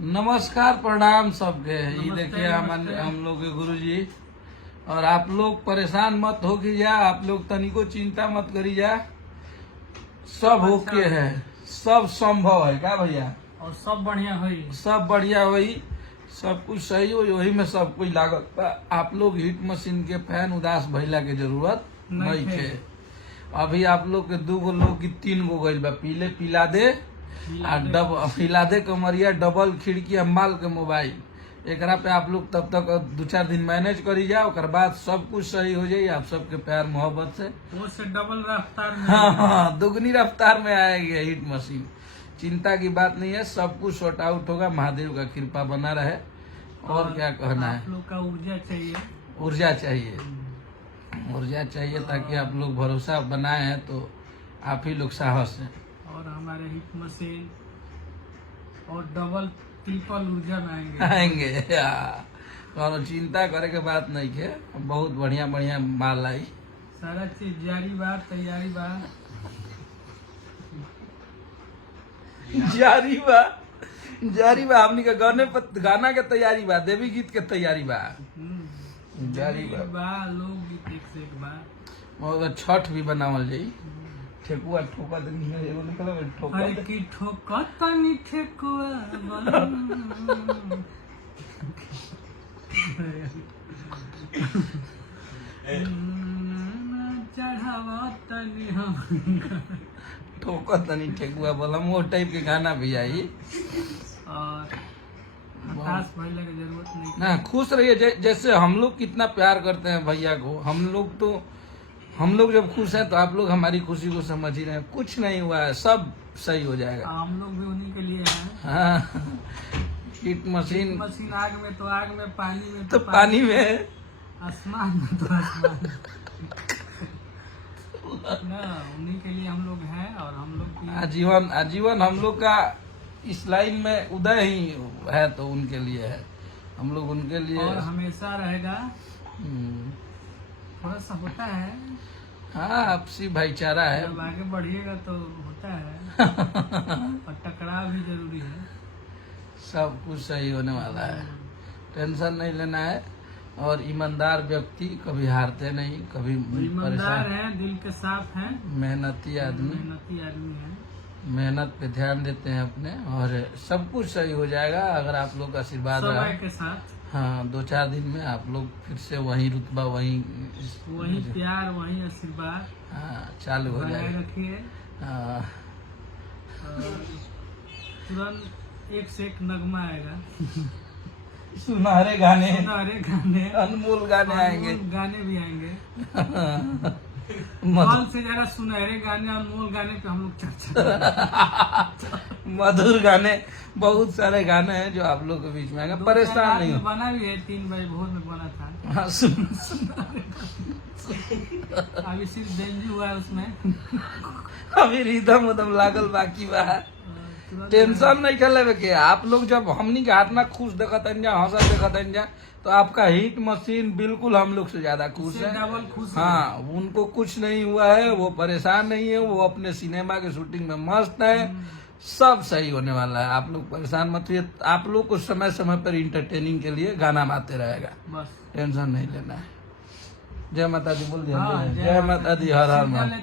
नमस्कार प्रणाम सबके। ये देखिए हम लोग के गुरु जी। और आप लोग परेशान मत हो कि जा, आप लोग तनिको चिंता मत करी जा, सब ओके है, सब संभव है क्या भैया, और सब बढ़िया हुई, सब बढ़िया हुई, सब कुछ सही हो, वही में सब कुछ लागत बा। आप लोग हीट मशीन के फैन उदास भइला के जरूरत नहीं थे। अभी आप लोग के 2 गो लोग की 3 गो गइल बा, पीले पिला दे पिला दे कमरिया, डबल खिड़की, अम्बाल के मोबाइल। एकरा पे आप लोग तब तक 2-4 दिन मैनेज करी जाओ, ओकर बाद सब कुछ सही हो जाये। आप सबके प्यार मोहब्बत से वो से डबल रफ्तार में, हाँ, दुगनी रफ्तार में आएगी हीट मशीन। चिंता की बात नहीं है, सब कुछ सॉर्ट आउट होगा। महादेव का कृपा बना रहे। और क्या कहना है, आप लोग का ऊर्जा चाहिए, ऊर्जा चाहिए, ऊर्जा चाहिए, ताकि आप लोग भरोसा बनाए हैं तो आप ही लोग साहस हैं। और हमारे हिट मशीन और डबल ट्रिपल ऊर्जा में आएंगे और चिंता करे के बात नहीं है। बहुत बढ़िया बढ़िया माल आई, सारा चीज जारी बा, तैयारी बा, जारी बा हमनी के गाना के तैयारी बा, देवी गीत के तैयारी बा, जारी बा, लोकगीत एक से एक बा। और छठ भी बनावल जाई। ठेकुआ ठोका दिन एगो निकल ठोका, अरे की ठोका तनी ठेकुआ चढ़ावा तनी हम ठोका तनी ठेकुआ बोला, वो टाइप के गाना भी आई। और हताश भइले की जरूरत नहीं ना, खुश रहिए। जैसे हम लोग कितना प्यार करते हैं भैया को, हम लोग जब खुश हैं तो आप लोग हमारी खुशी को समझ ही रहे हैं। कुछ नहीं हुआ है, सब सही हो जाएगा। हम लोग भी उन्हीं के लिए हैं। हाँ, हीट मशीन आग में तो आग में, पानी में तो पानी में, आसमान में तो आसमान ना, उन्हीं के लिए हम लोग हैं। और हम लोग की आजीवन हम लोग का इस लाइन में उदय ही है, तो उनके लिए है, हम लोग उनके लिए। और हमेशा रहेगा। थोड़ा सा होता है, हाँ, आपसी भाईचारा है। जब आगे बढ़िएगा तो होता है और टकराव भी जरूरी है। सब कुछ सही होने वाला है, टेंशन नहीं लेना है। और ईमानदार व्यक्ति कभी हारते नहीं, कभी ईमानदार है, दिल के साफ है, मेहनती आदमी है, मेहनत पे ध्यान देते हैं अपने, और सब कुछ सही हो जाएगा अगर आप लोग का आशीर्वाद रहा के साथ। हाँ, 2-4 दिन में आप लोग फिर से वही रुतबा, वही प्यार, वही आशीर्वाद, हाँ, चालू हो जाएगा। रखिए। तुरंत एक से एक नगमा आएगा, सुनहरे गाने, अनमोल गाने आएंगे, गाने भी आएंगे। कौन से जरा सुनहरे गाने, अनमोल गाने पे हम लोग चर्चा मधुर गाने, बहुत सारे गाने हैं जो आप लोग के बीच में आएगा। परेशान नहीं हो, बना भी है, 3 बजे भोर में बना था। हाँ, सुन अभी सिर्फ डेंजू हुआ है उसमें, अभी रिदम उदम लागल बाकी बा। टेंशन नहीं चले के। आप लोग जब हमनी के हाथ में खुश देखत हंसत देखत तो आपका हीट मशीन बिल्कुल हम लोग से ज्यादा खुश है, डबल खुश। हाँ, उनको कुछ नहीं हुआ है, वो परेशान नहीं है, वो अपने सिनेमा के शूटिंग में मस्त है, सब सही होने वाला है। आप लोग परेशान मत होइए। आप लोग को समय समय पर इंटरटेनिंग के लिए गाना आते रहेगा, बस टेंशन नहीं लेना है। जय माता दी बोल दिया। जय माता दी, हर हर महादेव।